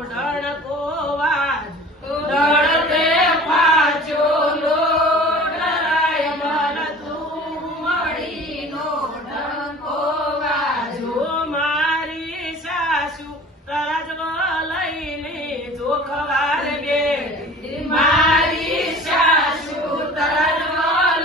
ડણકો વાજ દળતે પાછો લોટ રાયમલ તું મળીનો ડણકો વાજો મારી સાસુ તરજવ લઈને જોખવાર બેઠી મારી સાસુ તરજવ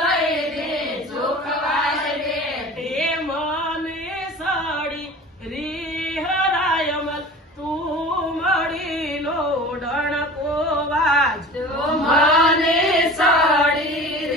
લઈને જોખવાર બેઠી મને સડી રીહરાયમલ તું મળીનો ડણકો વાજ મને સડી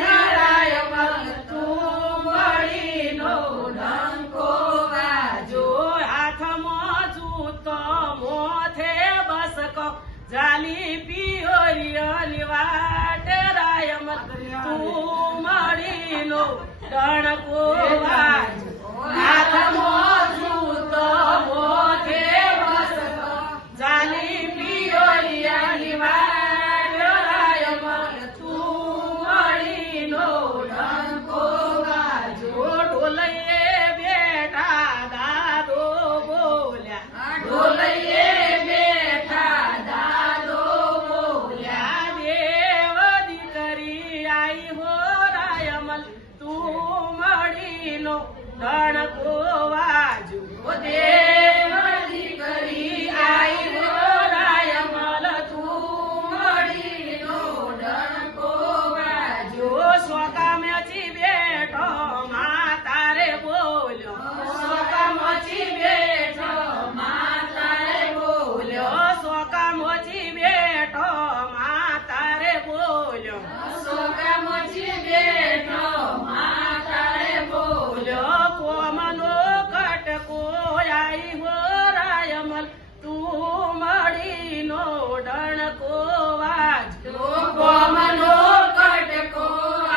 રીહરાયમલ તું મળીનો ડણકો વાજો હાથમાં જૂતો મોથે બસકો જાલી પિયોરી વાટ રાયમલ તું મળીનો ડણકો વાજ હાથમાં જૂતો મોથે બસકો જાલી પિયોરી વાટ રાયમલ તું મળીનો ડણકો વાજો ઢોલઈએ બેઠા દાદો બોલ્યા ઢોલઈએ બેઠા દાદો બોલ્યા દેવ દીકરી આઈ હો રાયમલ તું મળીનો ડણકો વાજો દેવ દીકરી આઈ હો રાયમલ તું મળીનો ડણકો વાજો સ્વકામેથી બેઠો માતારે બોલ્યો સ્વકામથી બેઠો માતારે બોલ્યો સ્વકામથી બેઠો માતારે બોલ્યો સ્વકામથી બેઠો માતારે બોલ્યો કોમનો કટકો આઈ હો રાયમલ તું મળીનો ડણકો વાજ કોમનો કટકો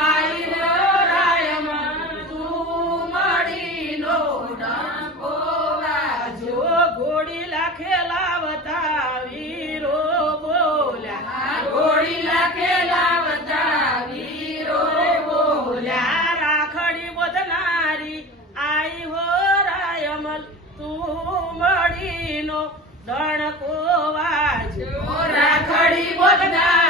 આઈ હો રાયમલ તું મળીનો ડણકો વાજો ઘોડી લાખે લાવતા વીરો બોલ્યા ઘોડી લાખે લાવતા વીરો બોલ્યા રાખડી બોધનારી આઈ હો રાયમલ તું મળીનો ડણકો વાજ રાખડી બોધનારી